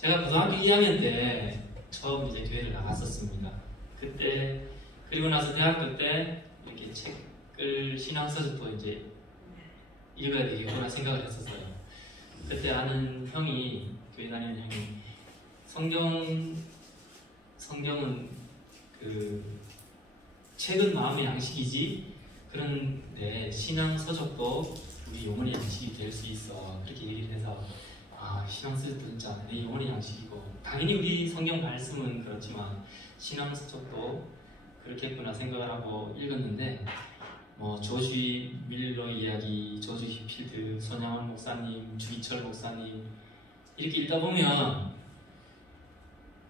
제가 고등학교 2학년 때 처음 이제 교회를 나갔었습니다. 그때 그리고 나서 대학교 때 이렇게 책을 신앙서적도 이제 읽어야 되겠구나 생각을 했었어요. 그때 아는 형이 교회 다니는 형이 성경은 그 책은 마음의 양식이지 그런데 신앙서적도 우리 영혼의 양식이 될 수 있어 그렇게 얘기를 해서 신앙서적도 진짜 내 영혼의 양식이고 당연히 우리 성경 말씀은 그렇지만 신앙서적도 그렇겠구나 생각을 하고 읽었는데 조지 밀러 이야기, 조지 히필드, 손양원 목사님, 주기철 목사님 이렇게 읽다 보면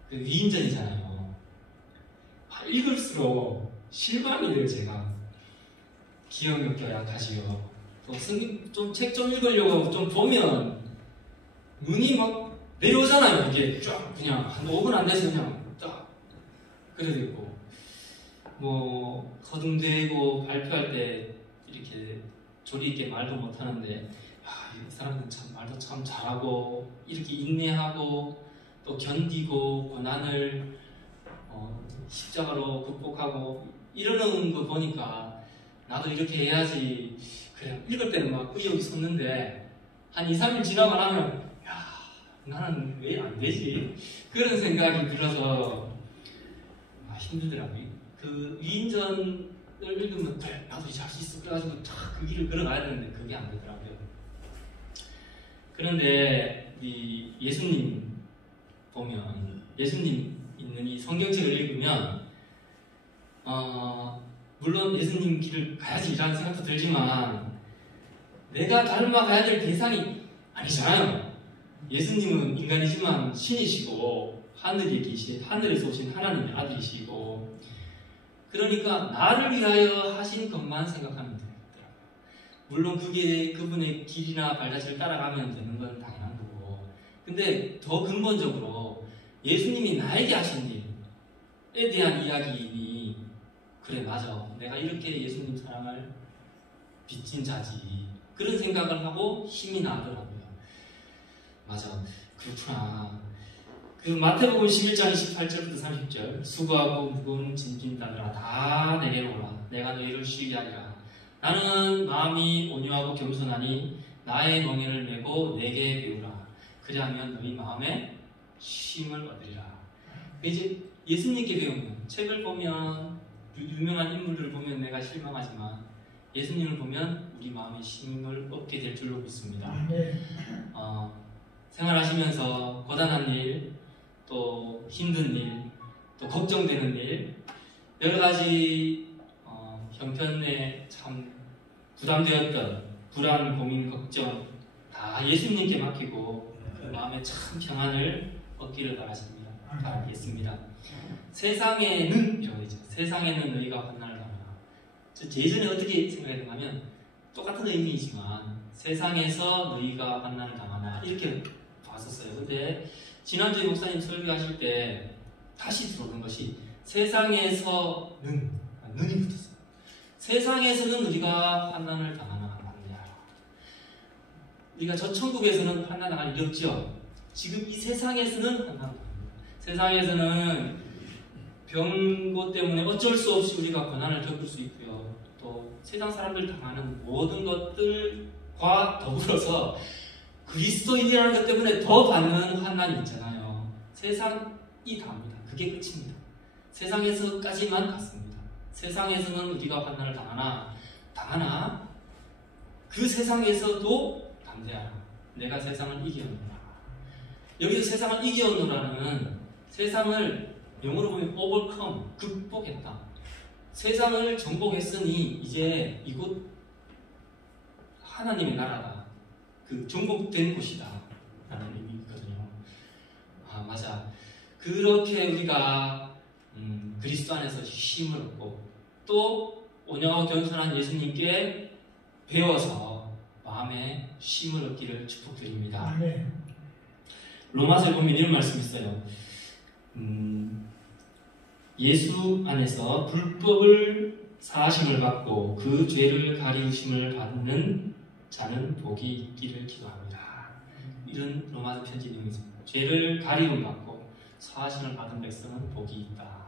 그 위인전이잖아요. 읽을수록 실망이 돼요. 제가 기억력도 약하시고 좀 책 좀 읽으려고 좀 보면 눈이 막 내려오잖아요. 이게 쫙 그냥 한 5분 안 돼서 그냥 딱 그래 있고 허둥대고 발표할 때 이렇게 조리 있게 말도 못 하는데 이 사람들은 참 말도 참 잘하고 이렇게 인내하고 또 견디고 고난을 십자가로 극복하고 이러는 거 보니까 나도 이렇게 해야지. 그래 읽을 때는 막 의욕이 솟는데 한 2, 3일 지나고 나면 나는 왜 안 되지? 그런 생각이 들어서 힘들더라고요. 그 위인전을 읽으면 그래 나도 이제 할 수 있어 그래가지고 그 길을 걸어가야 되는데 그게 안 되더라고요. 그런데 이 예수님 보면 예수님 있는 이 성경책을 읽으면 물론 예수님 길을 가야지라는 생각도 들지만 내가 닮아가야 될 대상이 아니잖아요. 예수님은 인간이지만 신이시고 하늘에서 오신 하나님의 아들이시고 그러니까 나를 위하여 하신 것만 생각하면 되더라고요. 물론 그게 그분의 길이나 발자취를 따라가면 되는 건 당연한 거고 근데 더 근본적으로 예수님이 나에게 하신 일에 대한 이야기니 그래 맞아 내가 이렇게 예수님 사랑을 빚진 자지 그런 생각을 하고 힘이 나더라고요. 맞아 그렇구나. 그 마태복음 11장 28절부터 30절 수고하고 무거운 짐진 따르라 다 내게로 오라 내가 너희를 쉬게 하리라 나는 마음이 온유하고 겸손하니 나의 멍에를 메고 내게 배우라 그리하면 너희 마음에 쉼을 얻으리라. 이제 예수님께 배우면 책을 보면 유명한 인물들을 보면 내가 실망하지만 예수님을 보면 우리 마음에 쉼을 얻게 될 줄로 믿습니다. 생활하시면서 고단한 일, 또 힘든 일, 또 걱정되는 일, 여러 가지 형편에 참 부담되었던 불안, 고민, 걱정 다 예수님께 맡기고 그 마음에 참 평안을 얻기를 바라겠습니다. 세상에는 이라고 되죠. 세상에는 너희가 환난을 당하라. 예전에 어떻게 생각했냐면 똑같은 의미이지만 세상에서 너희가 환난을 당하나 이렇게 봤었어요. 근데 지난주에 목사님 설교하실 때 다시 들어오는 것이 세상에서는 눈이 붙었어요. 세상에서는 우리가 환난을 당하나 말이야. 우리가 저 천국에서는 환난 당할 일이 없죠. 지금 이 세상에서는 환난 당합니다. 세상에서는 병고 때문에 어쩔 수 없이 우리가 고난을 겪을 수 있고요. 또 세상 사람들 당하는 모든 것들과 더불어서 그리스도인이라는 것 때문에 더 받는 환난이 있잖아요. 세상이 다입니다. 그게 끝입니다. 세상에서까지만 갔습니다. 세상에서는 우리가 환난을 당하나 그 세상에서도 담대하라. 내가 세상을 이기었노라. 여기서 세상을 이기었노라는 세상을 영어로 보면 overcome, 극복했다. 세상을 정복했으니 이제 이곳 하나님의 나라다. 그 정복된 곳이다 라는 의미거든요. 맞아. 그렇게 우리가 그리스도 안에서 쉼을 얻고 또 온유하고 겸손한 예수님께 배워서 마음에 쉼을 얻기를 축복드립니다. 로마서에 보면 이런 말씀이 있어요. 예수 안에서 불법을 사하심을 받고 그 죄를 가리우심을 받는 자는 복이 있기를 기도합니다. 이런 로마서 편지 내용이 있습니다. 죄를 가리움 받고 사하심을 받은 백성은 복이 있다.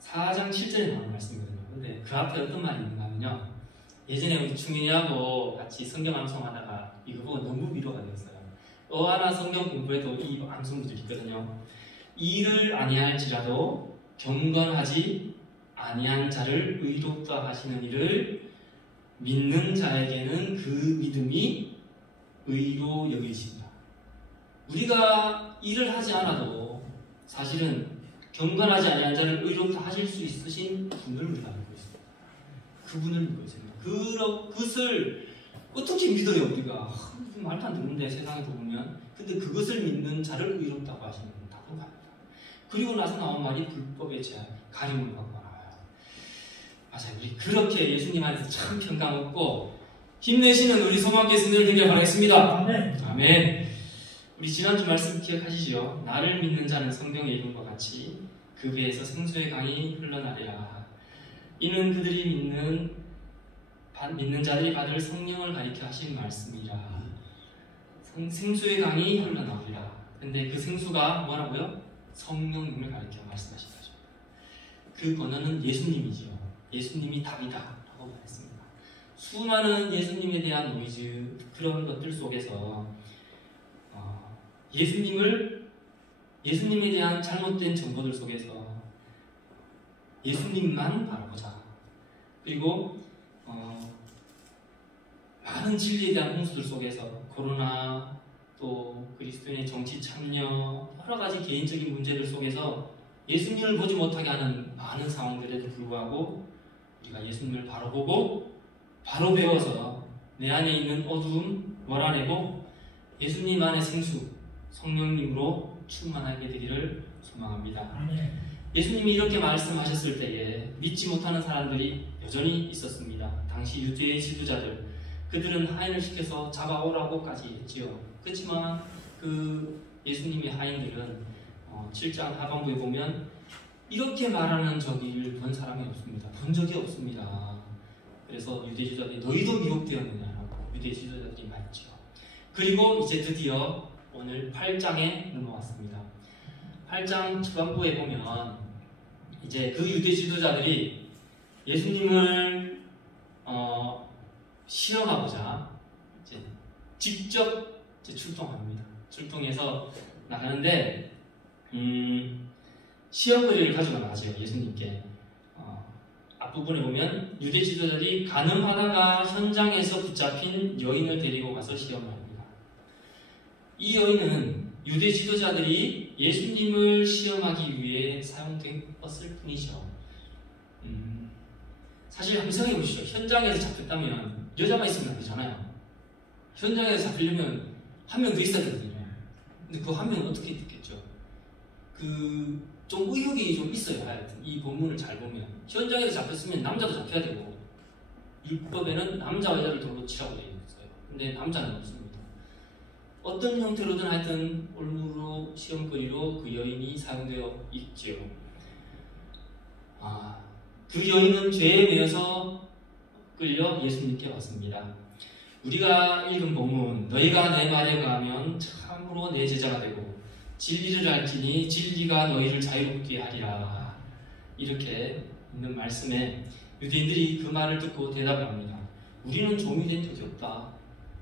4장 7절에 나오는 말씀이거든요. 근데 그 앞에 어떤 말이 있는가 하면요. 예전에 우리 충민이하고 같이 성경 암송하다가 이거 보고 너무 위로가 되었어요. 하나 성경 공부에도 이 암송들이 있거든요. 이를 아니할지라도 경건하지 아니한 자를 의롭다 하시는 이를 믿는 자에게는 그 믿음이 의로 여기십니다. 우리가 일을 하지 않아도 사실은 경건하지 아니한 자를 의롭다 하실 수 있으신 분을 우리가 믿고 있습니다. 그분을 믿고 있습니다. 그것을 어떻게 믿어요 우리가? 말도 안 되는데 세상에서 보면. 근데 그것을 믿는 자를 의롭다고 하시는 분 답답합니다. 그리고 나서 나온 말이 불법의 죄, 가림을 받고 나와요. 맞아요. 우리 그렇게 예수님 안에서 참 평강 얻고 힘내시는 우리 소망교회 성도들 되길 바라겠습니다. 아멘. 아멘. 우리 지난주 말씀 기억하시죠? 나를 믿는 자는 성경의 이름과 같이 그 배에서 생수의 강이 흘러나리라. 이는 그들이 믿는 자들이 받을 성령을 가리켜 하신 말씀이라. 생수의 강이 흘러나오리라. 근데 그 생수가 뭐라고요? 성령님을 가리켜 말씀하신 거죠. 그 번호는 예수님이죠. 예수님이 답이다 라고 말했습니다. 수많은 예수님에 대한 노이즈 그런 것들 속에서 예수님에 대한 잘못된 정보들 속에서 예수님만 바라보자. 그리고 많은 진리에 대한 홍수들 속에서 코로나 또 그리스도인의 정치 참여 여러 가지 개인적인 문제들 속에서 예수님을 보지 못하게 하는 많은 상황들에도 불구하고 우리가 예수님을 바로 보고 바로 배워서 내 안에 있는 어두움 몰아내고 예수님 안의 생수 성령님으로 충만하게 되기를 소망합니다. 아멘. 예수님이 이렇게 말씀하셨을 때에 믿지 못하는 사람들이 여전히 있었습니다. 당시 유대의 지도자들 그들은 하인을 시켜서 잡아오라고까지 했지요. 그렇지만 그 예수님의 하인들은 7장 하반부에 보면 이렇게 말하는 저기를 본 사람이 없습니다. 본 적이 없습니다. 그래서 유대 지도자들이 너희도 미혹되었느냐라고 유대 지도자들이 말했죠. 그리고 이제 드디어 오늘 8장에 넘어왔습니다. 8장 초반부에 보면 이제 그 유대 지도자들이 예수님을 시험하고자 이제 직접 출동합니다. 출동해서 나가는데 시험거리를 가지고 나가죠. 예수님께 앞부분에 보면 유대 지도자들이 간음하다가 현장에서 붙잡힌 여인을 데리고 가서 시험을 합니다. 이 여인은 유대 지도자들이 예수님을 시험하기 위해 사용되었을 뿐이죠. 사실 한번 생각해 보시죠. 현장에서 잡혔다면 여자만 있으면 안 되잖아요. 현장에서 잡히려면 한 명 더 있어야 되거든요. 근데 그 한 명은 어떻게 됐겠죠? 좀 의욕이 좀 있어야 하여튼 이 본문을 잘 보면 현장에서 잡혔으면 남자도 잡혀야 되고 율법에는 남자와 여자를 도로 치라고 되어 있어요. 근데 남자는 없습니다. 어떤 형태로든 하여튼 올무로 시험거리로 그 여인이 사용되어 있지요. 그 여인은 죄에 매여서 끌려 예수님께 왔습니다. 우리가 읽은 본문 너희가 내 말에 가면 참으로 내 제자가 되고 진리를 알지니 진리가 너희를 자유롭게 하리라. 이렇게 있는 말씀에 유대인들이 그 말을 듣고 대답을 합니다. 우리는 종이 된 적이 없다.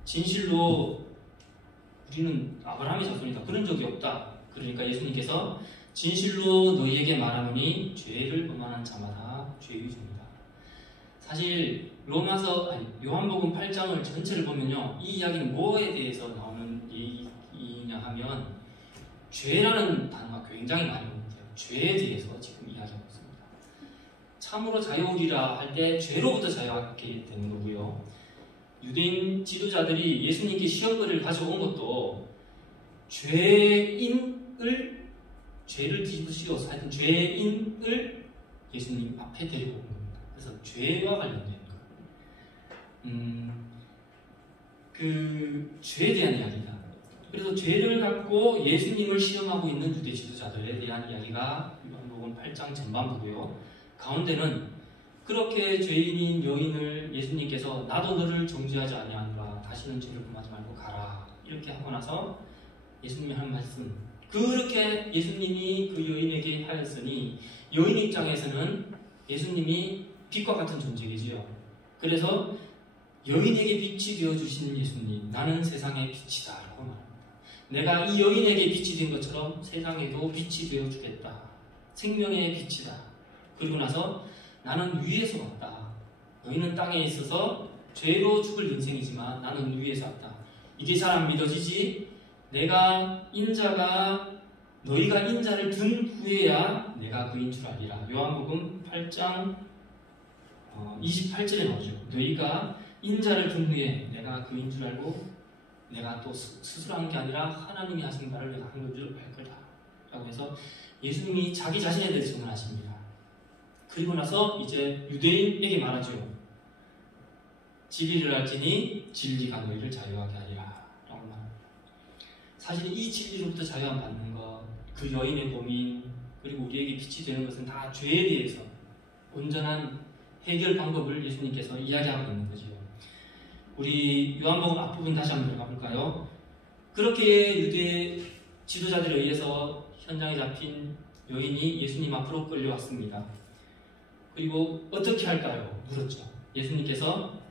진실로 우리는 아브라함의 자손이다. 그런 적이 없다. 그러니까 예수님께서 진실로 너희에게 말하노니 죄를 범하는 자마다 죄유입니다. 사실 요한복음 8장을 전체를 보면요, 이 이야기는 뭐에 대해서 나오는 얘기냐 하면 죄라는 단어가 굉장히 많이 나오는데요. 죄에 대해서 지금 이야기하고 있습니다. 참으로 자유이라 할 때 죄로부터 자유하게 되는 거고요. 유대인 지도자들이 예수님께 시험거리를 가져온 것도 죄를 뒤집으시어서 하여튼 죄인을 예수님 앞에 데리고 온 겁니다. 그래서 죄와 관련된 거. 그 죄에 대한 이야기다. 그래서 죄를 갖고 예수님을 시험하고 있는 유대 지도자들에 대한 이야기가 요한복음 8장 전반부고요. 가운데는 그렇게 죄인인 여인을 예수님께서 나도 너를 정죄하지 아니하노라 다시는 죄를 범하지 말고 가라. 이렇게 하고 나서 예수님이 한 말씀, 그렇게 예수님이 그 여인에게 하였으니 여인 입장에서는 예수님이 빛과 같은 존재이지요. 그래서 여인에게 빛이 되어주신 예수님, 나는 세상의 빛이다 라고 말합니다. 내가 이 여인에게 빛이 된 것처럼 세상에도 빛이 되어주겠다. 생명의 빛이다. 그리고 나서 나는 위에서 왔다. 너희는 땅에 있어서 죄로 죽을 인생이지만 나는 위에서 왔다. 이게 잘 안 믿어지지? 너희가 인자를 둔 후에야 내가 그인 줄 알리라. 요한복음 8장 28절에 나오죠. 너희가 인자를 둔 후에 내가 그인 줄 알고 내가 또 스스로 한 게 아니라 하나님이 하신 바를 내가 한 줄 알 거다 라고 해서 예수님이 자기 자신에 대해서 증언하십니다. 그리고 나서 이제 유대인에게 말하죠. 진리를 알지니 진리가 너희를 자유하게 하리라 라고 말합니다. 사실 이 진리로부터 자유함 받는 것, 그 여인의 고민, 그리고 우리에게 빛이 되는 것은 다 죄에 대해서 온전한 해결 방법을 예수님께서 이야기하고 있는 거죠. 우리 요한복음 앞부분 다시 한번 들어가 볼까요? 그렇게 유대 지도자들에 의해서 현장에 잡힌 여인이 예수님 앞으로 끌려왔습니다. 그리고 어떻게 할까요? 물었죠. 예수님께서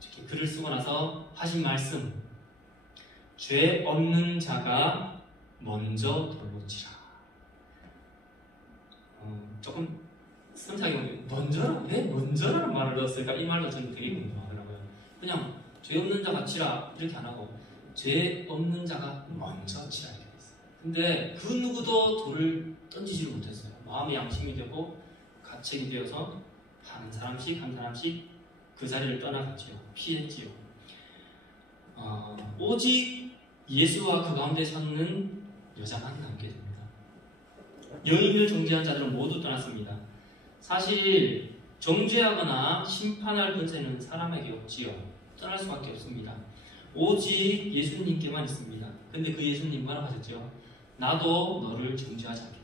이렇게 글을 쓰고 나서 하신 말씀, 죄 없는 자가 먼저 돌로 치라. 조금 섬세하게 먼저라? 왜 먼저라는 말을 넣었을까? 이 말도 저는 되게 궁금하더라고요. 그냥 죄 없는 자가 치라 이렇게 안 하고 죄 없는 자가 먼저 치라 이렇게 했어요. 근데 그 누구도 돌을 던지지를 못했어요. 마음의 양심이 되고 가책이 되어서 한 사람씩 그 자리를 떠나갔지요. 피했지요. 오직 예수와 그 가운데 섰는 여자만 남게 됩니다. 여인을 정죄한 자들은 모두 떠났습니다. 사실 정죄하거나 심판할 권세는 사람에게 없지요. 떠날 수밖에 없습니다. 오직 예수님께만 있습니다. 근데 그 예수님 뭐라고 하셨죠? 나도 너를 정죄하지 않겠다.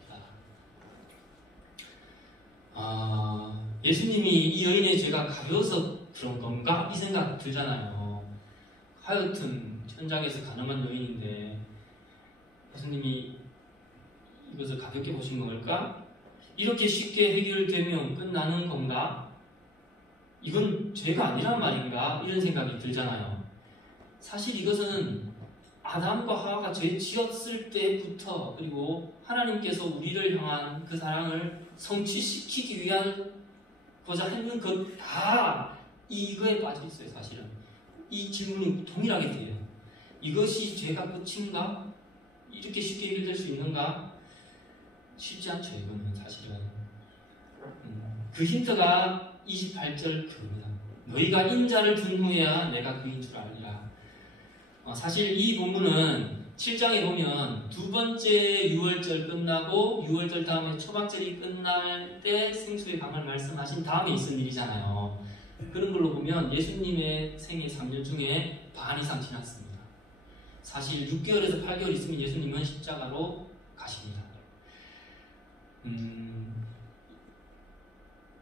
예수님이 이 여인의 죄가 가벼워서 그런 건가? 이 생각 들잖아요. 하여튼 현장에서 가늠한 여인인데 예수님이 이것을 가볍게 보신 걸까? 이렇게 쉽게 해결되면 끝나는 건가? 이건 죄가 아니란 말인가? 이런 생각이 들잖아요. 사실 이것은 아담과 하와가 죄 지었을 때부터, 그리고 하나님께서 우리를 향한 그 사랑을 성취시키기 위하고자 했는 것 다 이거에 빠져 있어요. 사실은 이 질문이 동일하게 돼요. 이것이 죄가 끝인가? 이렇게 쉽게 해결될 수 있는가? 쉽지 않죠. 이거는 사실은 그 힌트가 28절 그겁니다. 너희가 인자를 둔 후에야 내가 그인 줄 알리라. 사실 이 본문은 7장에 보면 두 번째 유월절 끝나고 유월절 다음에 초막절이 끝날 때 생수의 강을 말씀하신 다음에 있은 일이잖아요. 그런 걸로 보면 예수님의 생애 3년 중에 반 이상 지났습니다. 사실 6개월에서 8개월 있으면 예수님은 십자가로 가십니다.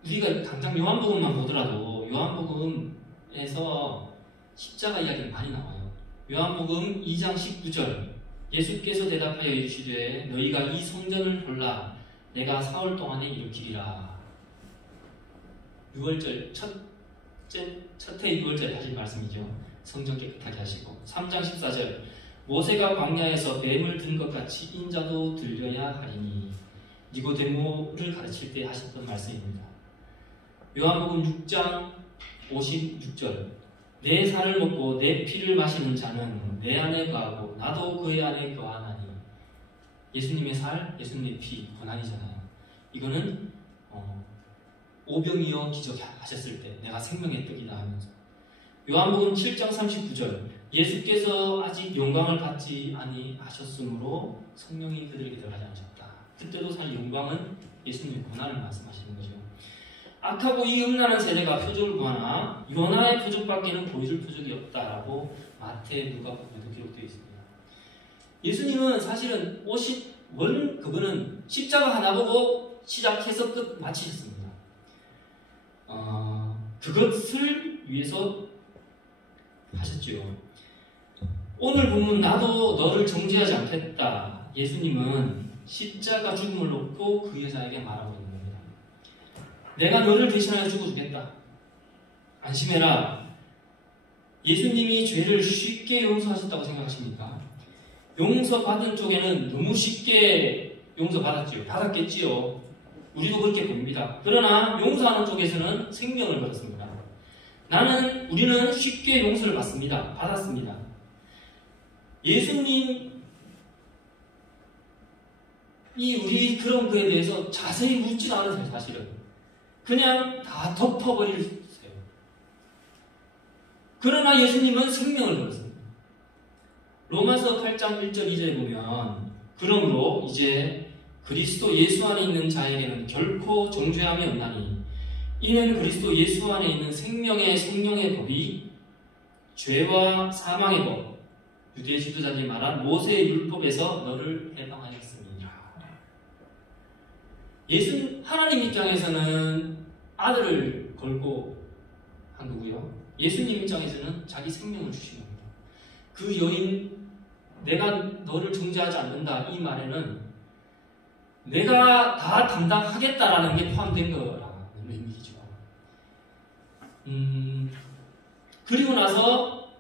우리가 당장 요한복음만 보더라도 요한복음에서 십자가 이야기가 많이 나와요. 요한복음 2장 19절 예수께서 대답하여 이르시되 너희가 이 성전을 볼라 내가 사흘 동안에 일으키리라. 6월절 첫해 6월절에 하신 말씀이죠. 성전 깨끗하게 하시고 3장 14절 모세가 광야에서 뱀을 든 것 같이 인자도 들려야 하리니 니고데모를 가르칠 때 하셨던 말씀입니다. 요한복음 6장 56절 내 살을 먹고 내 피를 마시는 자는 내 안에 거하고 나도 그의 안에 거하나니. 예수님의 살, 예수님의 피, 고난이잖아요. 이거는 오병이어 기적하셨을 때 내가 생명의 떡이다 하면서. 요한복음 7장 39절 예수께서 아직 영광을 받지 아니하셨으므로 성령이 그들에게 들어가지 않으셨다. 그때도 사실 영광은 예수님의 고난을 말씀하시는 거죠. 악하고 이 음란한 세대가 표적을 구하나 요나의 표적밖에는 보여줄 표적이 없다라고 마태, 누가복음에도 기록되어 있습니다. 예수님은 사실은 그거는 십자가 하나 보고 시작해서 끝 마치셨습니다. 그것을 위해서 하셨죠. 오늘 보면 나도 너를 정죄하지 않겠다. 예수님은 십자가 죽음을 놓고 그 여자에게 말하고 있는 겁니다. 내가 너를 대신하여 죽어주겠다. 안심해라. 예수님이 죄를 쉽게 용서하셨다고 생각하십니까? 용서받은 쪽에는 너무 쉽게 용서받았지요. 받았겠지요. 우리도 그렇게 봅니다. 그러나 용서하는 쪽에서는 생명을 걸었습니다. 우리는 쉽게 용서를 받았습니다. 예수님이 우리 그런 거에 대해서 자세히 묻지도 않으세요, 사실은. 그냥 다 덮어버리세요. 그러나 예수님은 생명을 걸었습니다. 로마서 8장 1절 2절에 보면 그러므로 이제 그리스도 예수 안에 있는 자에게는 결코 정죄함이 없나니 이는 그리스도 예수 안에 있는 생명의 법이 죄와 사망의 법, 유대 지도자들이 말한 모세의 율법에서 너를 해방하였습니다. 하나님 입장에서는 아들을 걸고 한 거고요. 예수님 입장에서는 자기 생명을 주신 겁니다. 그 여인, 내가 너를 정죄하지 않는다 이 말에는 내가 다 담당하겠다라는 게 포함된 거라는 의미죠. 그리고 나서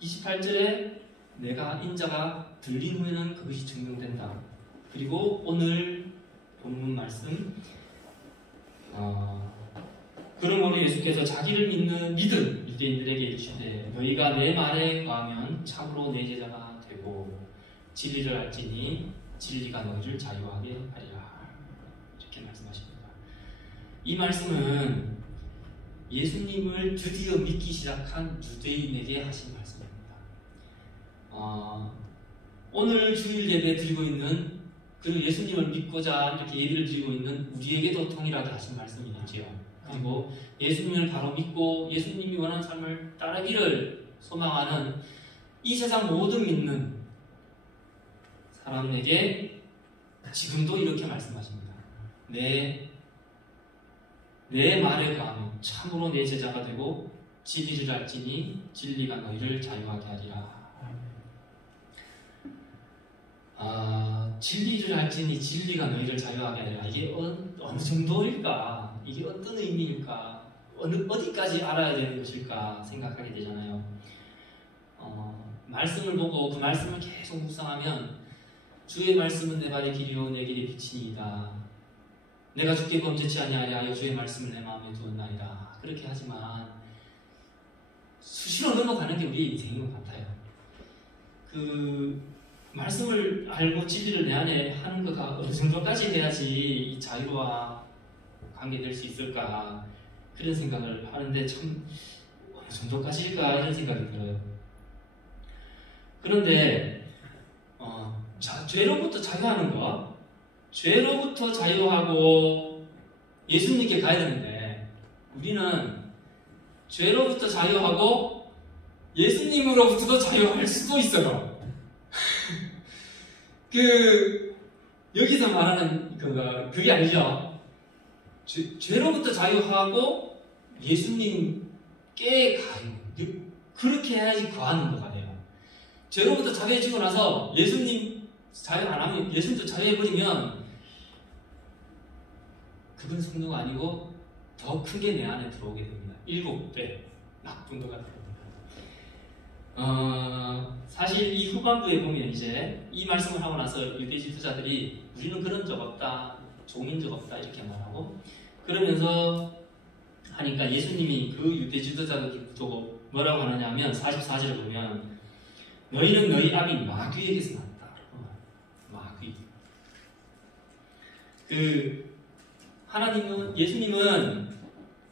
28절에 내가 인자가 들린 후에는 그것이 증명된다. 그리고 오늘 본문 말씀 그러므로 예수께서 자기를 믿는 믿음 유대인들에게 이르시되 너희가 내 말에 거하면 참으로 내 제자가 되고 진리를 알지니 진리가 너희를 자유하게 하리라. 이렇게 말씀하십니다. 이 말씀은 예수님을 드디어 믿기 시작한 유대인에게 하신 말씀입니다. 오늘 주일 예배 드리고 있는 그리고 예수님을 믿고자 이렇게 예배를 드리고 있는 우리에게도 통일하게 하신 말씀이지요. 그리고 예수님을 바로 믿고 예수님이 원하는 삶을 따르기를 소망하는 이 세상 모든 믿는 사람에게 지금도 이렇게 말씀하십니다. 내 말에 가면 참으로 내 제자가 되고 진리를 알지니 진리가 너희를 자유하게 하리라. 진리를 알지니 진리가 너희를 자유하게 하리라. 이게 어느 정도일까? 이게 어떤 의미일까? 어디까지 알아야 되는 것일까 생각하게 되잖아요. 말씀을 보고 그 말씀을 계속 묵상하면 주의 말씀은 내 발의 길이요 내 길의 빛이니이다. 내가 주께 범죄치 아니하여 주의 말씀을 내 마음에 두었나이다. 그렇게 하지만 수시로 넘어가는 게 우리 인생인 것 같아요. 그 말씀을 알고 진리를 내 안에 하는 것가 어느 정도까지 해야지 이 자유와 관계될 수 있을까 그런 생각을 하는데 참 어느 정도까지일까 이런 생각이 들어요. 그런데 죄로부터 자유하는 것, 죄로부터 자유하고 예수님께 가야 되는데 우리는 죄로부터 자유하고 예수님으로부터도 자유할 수도 있어요. 여기서 말하는 그게 아니죠. 죄로부터 자유하고 예수님께 가요. 그렇게 해야지 구하는 거가 돼요. 죄로부터 자유해지고 나서 예수님 자유 안 하면, 예수님도 자유해버리면 그건 성도가 아니고 더 크게 내 안에 들어오게 됩니다. 7배 나쁜 것 같아요. 사실 이 후반부에 보면 이제 이 말씀을 하고 나서 유대 지도자들이 우리는 그런 적 없다, 종인 적 없다 이렇게 말하고 그러면서 하니까 예수님이 그 유대 지도자들 두고 뭐라고 하느냐면 44절을 보면 너희는 너희 아비 마귀에게서 났다. 마귀. 예수님은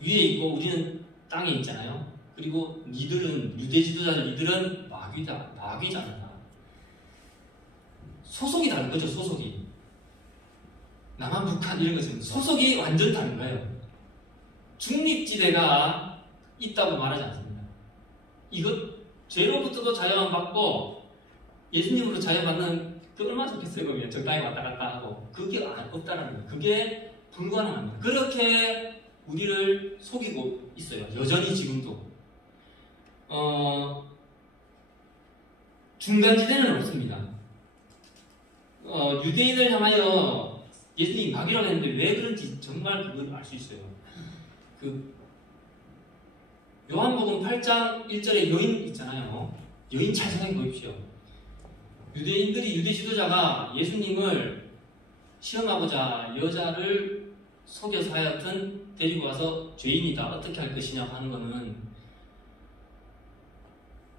위에 있고 우리는 땅에 있잖아요. 그리고 니들은 유대 지도자들 니들은 마귀잖아. 소속이 다른 거죠. 소속이 남한 북한 이런 것은 소속이 완전 다른 거예요. 중립지대가 있다고 말하지 않습니다. 이것 죄로부터도 자유만 받고 예수님으로 자유받는 그 얼마나 좋겠어요. 그러면 적당히 왔다 갔다 하고 그게 없다는 거예요. 그게 불가능합니다. 그렇게 우리를 속이고 있어요. 여전히 지금도. 중간지대는 없습니다. 유대인을 향하여 예수님이 막이라고 했는데 왜 그런지 정말 그걸 알 수 있어요. 요한복음 8장 1절에 여인 있잖아요. 여인 잘 생각해 보십시오. 유대인들이, 유대 지도자가 예수님을 시험하고자 여자를 속여서 하여튼 데리고 와서 죄인이다, 어떻게 할 것이냐 하는 것은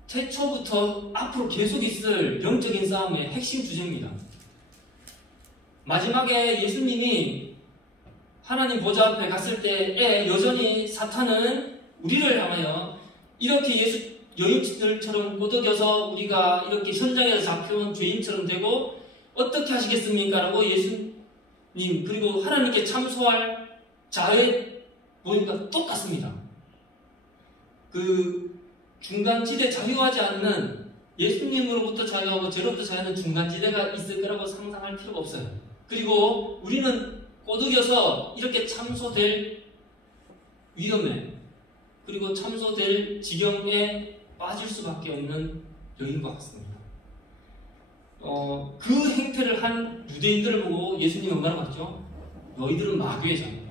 태초부터 앞으로 계속 있을 영적인 싸움의 핵심 주제입니다. 마지막에 예수님이 하나님 보좌 앞에 갔을 때에 여전히 사탄은 우리를 향하여 이렇게 여인들처럼 꼬드겨서 우리가 이렇게 현장에서 잡혀온 죄인처럼 되고 어떻게 하시겠습니까? 라고 예수님 그리고 하나님께 참소할 자의 보니까 똑같습니다. 그 중간지대 자유하지 않는, 예수님으로부터 자유하고 죄로부터 자유하는 중간지대가 있을 거라고 상상할 필요가 없어요. 그리고 우리는 꼬드겨서 이렇게 참소될 위험에 그리고 참소될 지경에 빠질 수밖에 없는 여인과 같습니다. 그 행태를 한 유대인들을 보고 예수님은 뭐라고 했죠? 너희들은 마귀의 자녀다.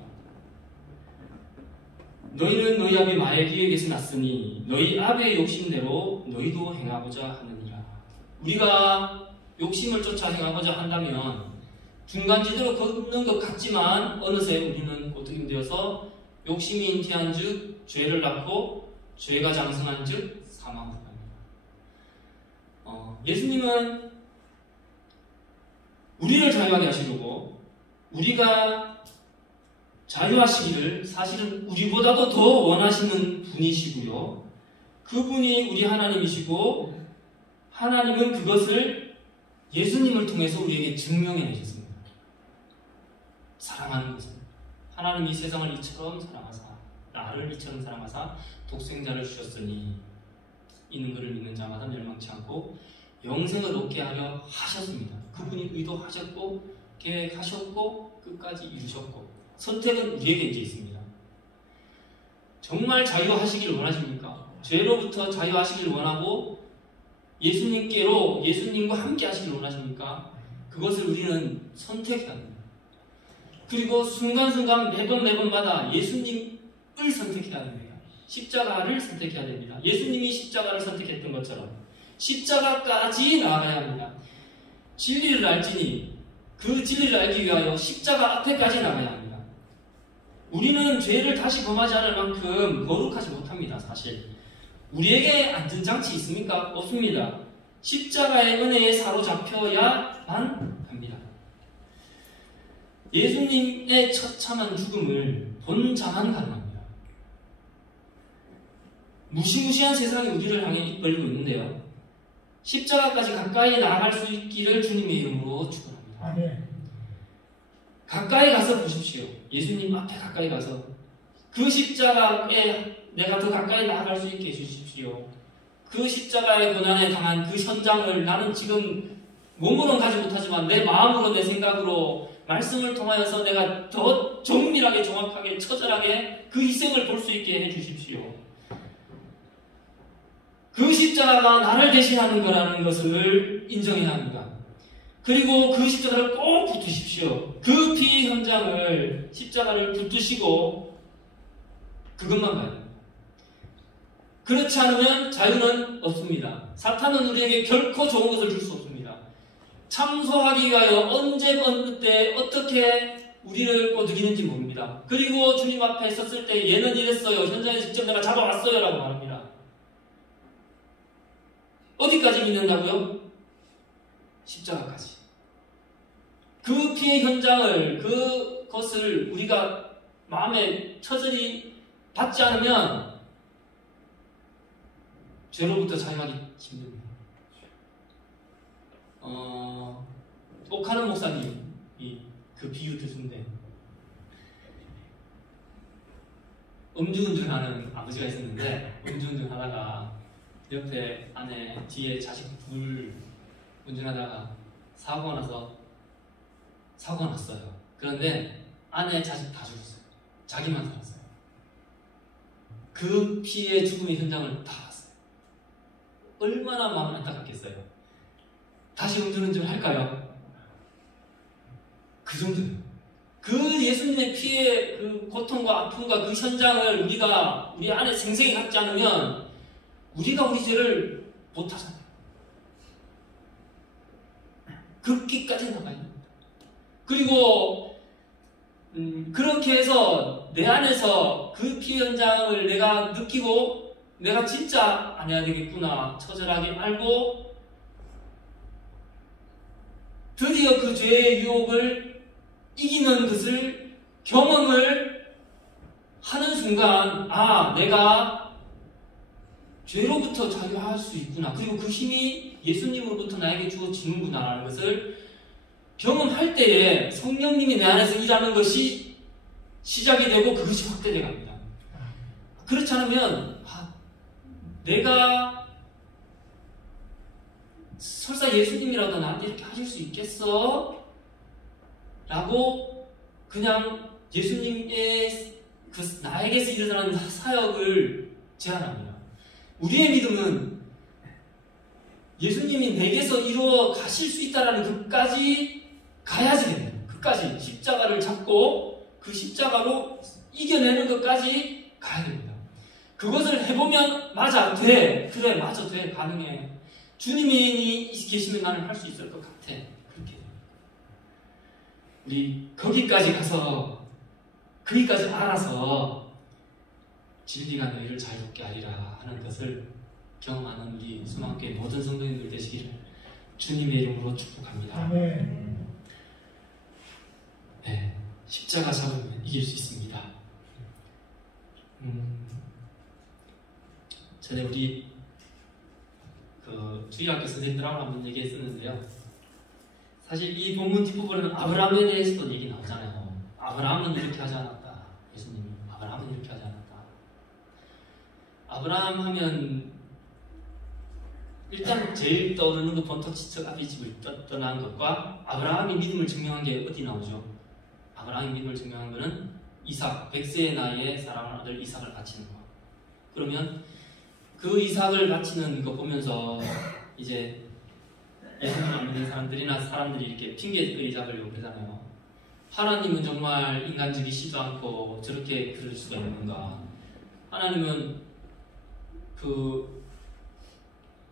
너희는 너희 아비 마귀에게서 났으니 너희 아비의 욕심대로 너희도 행하고자 하느니라. 우리가 욕심을 쫓아 행하고자 한다면 중간지대로 걷는 것 같지만 어느새 우리는 꼬드김되어서 욕심이 잉태한 즉 죄를 낳고 죄가 장성한 즉 사망으로 갑니다. 예수님은 우리를 자유하게 하시려고 우리가 자유하시기를 사실은 우리보다도 더 원하시는 분이시고요. 그분이 우리 하나님이시고 하나님은 그것을 예수님을 통해서 우리에게 증명해 내셨습니다. 사랑하는 것은 하나님이 세상을 이처럼 사랑하사 나를 이처럼 사랑하사 독생자를 주셨으니 이는 그를 믿는 자마다 멸망치 않고 영생을 얻게 하려 하셨습니다. 그분이 의도하셨고 계획하셨고 끝까지 이루셨고 선택은 우리에게 이제 있습니다. 정말 자유하시기를 원하십니까? 죄로부터 자유하시기를 원하고 예수님께로 예수님과 함께 하시기를 원하십니까? 그것을 우리는 선택해야 합니다. 그리고 순간순간 매번마다 예수님을 선택해야 됩니다. 십자가를 선택해야 됩니다. 예수님이 십자가를 선택했던 것처럼 십자가까지 나아가야 합니다. 진리를 알지니 그 진리를 알기 위하여 십자가 앞에까지 나가야 합니다. 우리는 죄를 다시 범하지 않을 만큼 거룩하지 못합니다. 사실 우리에게 안전장치 있습니까? 없습니다. 십자가의 은혜에 사로잡혀야만 합니다. 예수님의 처참한 죽음을 본 자만 가능합니다. 무시무시한 세상이 우리를 향해 이끌고 있는데요. 십자가까지 가까이 나아갈 수 있기를 주님의 이름으로 축원합니다. 가까이 가서 보십시오. 예수님 앞에 가까이 가서 그 십자가에 내가 더 가까이 나아갈 수 있게 해주십시오. 그 십자가의 고난에 당한 그 현장을 나는 지금 몸으로는 가지 못하지만 내 마음으로 내 생각으로 말씀을 통하여서 내가 더 정밀하게 정확하게 처절하게 그 희생을 볼 수 있게 해주십시오. 그 십자가가 나를 대신하는 거라는 것을 인정해야 합니다. 그리고 그 십자가를 꼭 붙으십시오. 그 피 현장을 십자가를 붙으시고 그것만 봐야 됩니다. 그렇지 않으면 자유는 없습니다. 사탄은 우리에게 결코 좋은 것을 줄 수 없습니다. 참소하기 위하여 언제 어느 때 어떻게 우리를 꼬드기는지 모릅니다. 그리고 주님 앞에 섰을 때 얘는 이랬어요. 현장에 직접 내가 잡아왔어요 라고 말합니다. 어디까지 믿는다고요? 십자가까지. 그 피의 현장을, 그것을 우리가 마음에 처절히 받지 않으면 죄로부터 자유하기 힘듭니다. 옥하는 목사님이 그 비유 드신데 음주운전하는 아버지가 있었는데 음주운전 하다가 옆에 아내 뒤에 자식 둘 운전하다가 사고가 났어요. 그런데 아내 자식 다 죽었어요. 자기만 살았어요. 그 피의 죽음의 현장을 다 봤어요. 얼마나 마음이 안타깝겠어요. 다시 음주운전 할까요? 그 정도예요. 그 예수님의 피의 그 고통과 아픔과 그 현장을 우리가 우리 안에 생생히 갖지 않으면 우리가 우리 죄를 못하잖아요. 극기까지 나가야 됩니다. 그리고 그렇게 해서 내 안에서 그 피 현장을 내가 느끼고 내가 진짜 안 해야 되겠구나 처절하게 알고 드디어 그 죄의 유혹을 이기는 것을 경험을 하는 순간 아 내가 죄로부터 자유할 수 있구나 그리고 그 힘이 예수님으로부터 나에게 주어지는구나 라는 것을 경험할 때에 성령님이 내 안에서 일하는 것이 시작이 되고 그것이 확대되어 갑니다. 그렇지 않으면 내가 설사 예수님이라도 나한테 이렇게 하실 수 있겠어? 라고 그냥 예수님의 그 나에게서 일어나는 사역을 제안합니다. 우리의 믿음은 예수님이 내게서 이루어 가실 수 있다라는 것까지 가야지 됩니다. 끝까지 십자가를 잡고 그 십자가로 이겨내는 것까지 가야 됩니다. 그것을 해보면 맞아 돼 그래 맞아 돼 가능해 주님이 계시면 나는 할 수 있을 것 같아 그렇게 우리 거기까지 가서 거기까지 알아서 진리가 너희를 자유롭게 하리라 하는 것을 경험하는 우리 수망교회 모든 성도님들 되시기를 주님의 이름으로 축복합니다. 네, 십자가 잡으면 이길 수 있습니다. 전에 우리 그 주일학교 선생님들하고 한번 얘기했었는데요. 사실 이 본문 뒷부분은 아브라함에 대해서도 얘기 나오잖아요. 아브라함은 이렇게 하지 않았다. 예수님이 아브라함은 이렇게 하지 않았다. 아브라함 하면 일단 제일 떠오르는 거 본토지척 아비 집을 떠난 것과 아브라함이 믿음을 증명한 게 어디 나오죠? 아브라함이 믿음을 증명한 것은 이삭, 100세의 나이에 사랑하는 아들 이삭을 바치는 거. 그러면 그 이삭을 바치는 거 보면서 이제 예수님 안 믿는 사람들이나 사람들이 이렇게 핑계거리 잡으려고 그러잖아요. 하나님은 정말 인간적이시도 않고 저렇게 그럴 수가 있는가? 하나님은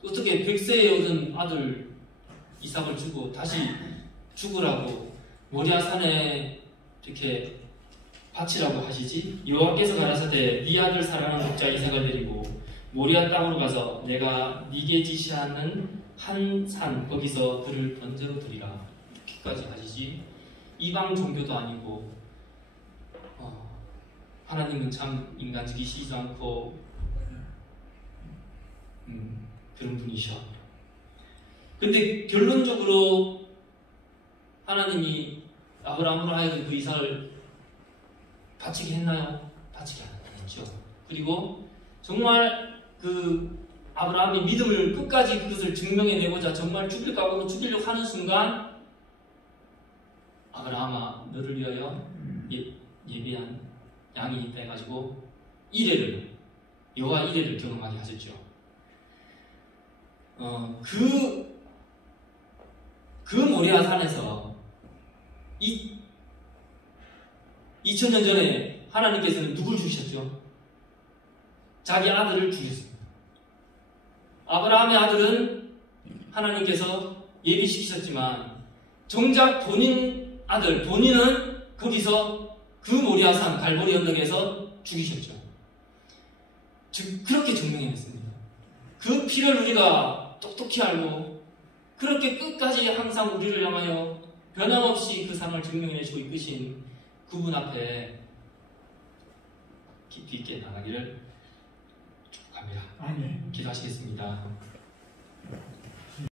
어떻게 100세에 얻은 아들 이삭을 주고 다시 죽으라고 모리아산에 이렇게 바치라고 하시지? 여호와께서 가라사대 네 아들 사랑하는 독자 이삭을 데리고 모리아 땅으로 가서 내가 네게 지시하는 한 산 거기서 그를 번제로 드리라 이렇게까지 하시지? 이방 종교도 아니고 하나님은 참 인간적이시지도 않고 그런 분이셔. 근데 결론적으로 하나님이 아브라함으로 하여금 그 이삭을 바치게 했나요? 바치게 안 했죠. 그리고 정말 그 아브라함이 믿음을 끝까지 그것을 증명해내고자 정말 죽일 각오로 죽이려고 하는 순간 아브라함아 너를 위하여 예비한 양이 있다 해가지고 여호와 이레를 경험하게 하셨죠. 그 모리아 산에서 2000년 전에 하나님께서는 누굴 죽이셨죠? 자기 아들을 죽였습니다. 아브라함의 아들은 하나님께서 예비시키셨지만 정작 본인은 거기서 그 모리아산 갈보리 언덕에서 죽이셨죠. 즉 그렇게 증명해냈습니다. 그 피를 우리가 똑똑히 알고 그렇게 끝까지 항상 우리를 향하여 변함없이 그 삶을 증명해내시고 이끄신 그분 앞에 깊이 있게 나가기를 축복합니다. 아멘. 기도하시겠습니다.